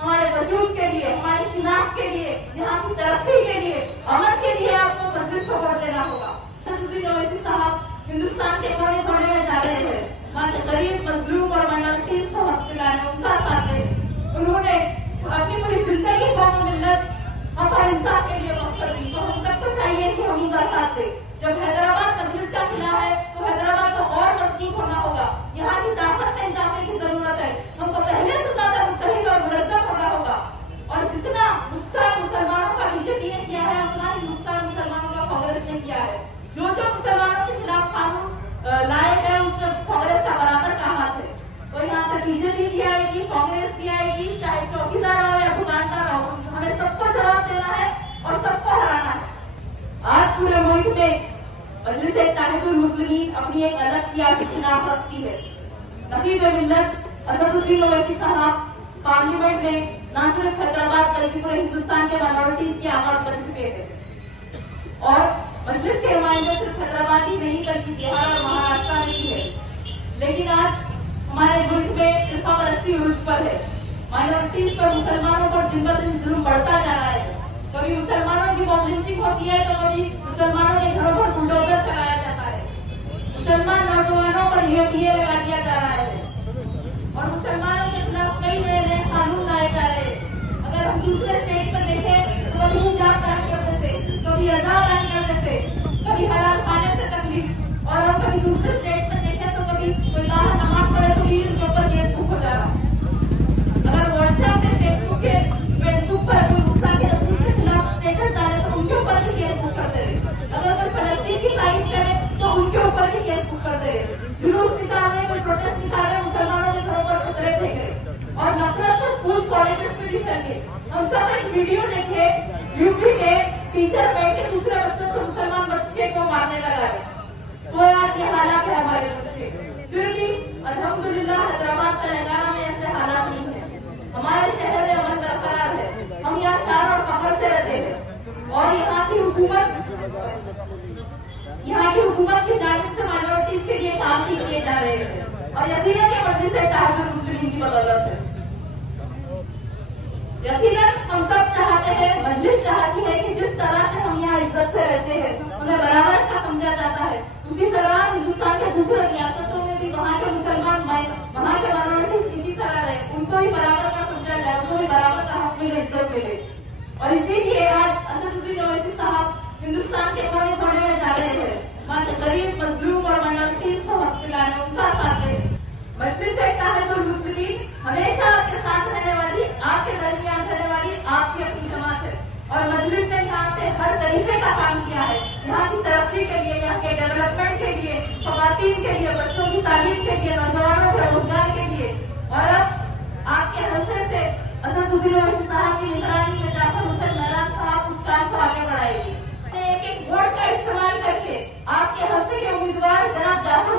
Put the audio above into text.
हमारे वजूद के लिए, हमारी शिनाख्त के लिए, यहाँ की तरक्की के लिए, अमन के लिए आपको मजलिस को वोट देना होगा। असदुद्दीन ओवैसी साहब हिंदुस्तान के कोने कोने में जा रहे हैं, वहाँ के गरीब, मजलूम और माइनॉरिटीज को हक दिलाने, उनका साथ दें। उन्होंने अपनी पूरी जिंदगी कौम मिल्लत और इंसाफ के लिए वक्त कर दी, तो हम सबको चाहिए कि हम उनका साथ दें। जब हैदराबाद मजलिस का किला है तो हैदराबाद को और मजबूत होना होगा, यहाँ की ताकत में इजाफे की जरूरत है, हमको पहले से ज्यादा मुत्तहिद और मुनज़्ज़म होना होगा। और जितना नुकसान मुसलमानों का बीजेपी ने किया है, उतना ही नुकसान मुसलमानों का कांग्रेस ने किया है। जो मुसलमानों के खिलाफ कानून लाए गए उसमें कांग्रेस का बराबर का हाथ है। तो यहाँ पे बीजेपी भी आएगी, कांग्रेस भी आएगी, चाहे चौकीदार हो या दुकानदार हो, हमें सबको जवाब देना है और सबको हराना है। आज पूरे मुल्क में मजलिस इत्तेहादुल मुस्लिमीन अपनी एक अलग सियासी शिनाख्त रखती है। नकीब मिल्लत असदुद्दीन ओवैसी साहब पार्लियामेंट में न सिर्फ हैदराबाद बल्कि पूरे हिंदुस्तान के माइनॉरिटीज की आवाज बन चुके हैं और मजलिस के नुमाइंदे सिर्फ हैदराबाद ही नहीं बल्कि बिहार और महाराष्ट्र में भी है। लेकिन आज हमारे मुल्क में फिरका परस्ती उर्ज पर है, माइनॉरिटीज पर, मुसलमानों पर दिन ब दिन जुल्म बढ़ता जा रहा है। कभी मुसलमानों की बॉम्ब लिंचिंग होती है तो कभी मुसलमानों के घरों पर बुलडोजर चलाया जाता है, मुसलमान नौजवानों पर ईए लगा दिया जा रहा है और मुसलमानों के खिलाफ कई नए नए कानून लाए जा रहे हैं। अगर हम दूसरे स्टेट में देखें तो कभी हिजाब बैन कर देते, कभी अज़ान बैन कर देते, कभी हलाल खाने से तकलीफ, और हम कभी दूसरे स्टेट में देखें तो कभी कोई बाहर नमाज पढ़े तो भी उनके ऊपर केस बुक हो जा रहा। अगर व्हाट्सएप पे फेसबुक पर कोई गुस्सा के रसूल के खिलाफ स्टेटस डाले तो उनके ऊपर भी केस बुक करते रहे। अगर कोई फलस्तीन की साइड करे तो उनके ऊपर भी केस बुक करते रहे। जुलूस निकाल रहे, कोई प्रोटेस्ट निकाल रहे, मुसलमानों के घरों पर खतरे फेंक रहे और नफरत तो स्कूल कॉलेजेस में भी फैले। हम सब एक वीडियो देखे, यूपी के टीचर बैठ के दूसरे बच्चों से मुसलमान बच्चे को मारने लगा है। तो आज ये हालात है हमारे बच्चे। फिर भी अल्हम्दुलिल्लाह हैदराबाद तेलंगाना में ऐसे हालात नहीं है, हमारे शहर में अमन बरकरार है, हम यहाँ शान और फख्र से रहते हैं और यहाँ की हुकूमत की जानिब से माइनॉरिटीज के लिए काम भी किए जा रहे हैं और यकीनन ये मजलिस इत्तेहादुल मुस्लिमीन की बदौलत है। यकीनन हम सब चाहते हैं, मजलिस चाहती है कि जिस तरह से हम यहाँ इज्जत से रहते हैं, हमें बराबर का समझा जाता है, उसी तरह हिंदुस्तान के दूसरे रियासतों में भी वहाँ के मुसलमान वहाँ के माइनॉरिटीज इसी तरह रहे, उनको भी बराबर का समझा जाए, उनको भी बराबर का हक मिले, इज्जत मिले। और इसीलिए आज असदुद्दीन ओवैसी साहब हिंदुस्तान के कोने कोने में जा रहे हैं, वहाँ के गरीब, मजलूम और माइनॉरिटीज को हक दिलाने, उनका साथ दें। मजलिस इत्तेहादुल मुस्लिमीन हमेशा आपके साथ रहने वाली, आपके दरमियान रहने वाली आपकी अपनी जमात है और मजलिस ने यहाँ पे हर तरीके का काम किया है, यहाँ की तरक्की के लिए, यहाँ के डेवलपमेंट के लिए, ख़वातीन के लिए, बच्चों की तालीम के लिए, नौजवानों के रोजगार के लिए। और अब आपके हौसले से असदुद्दीन ओवैसी साहब की निगरानी में जाकर हुसैन महराज साहब उस काम को आगे बढ़ाएगी। एक एक वोट का इस्तेमाल करके आपके हल्के के उम्मीदवार जनाब जाफर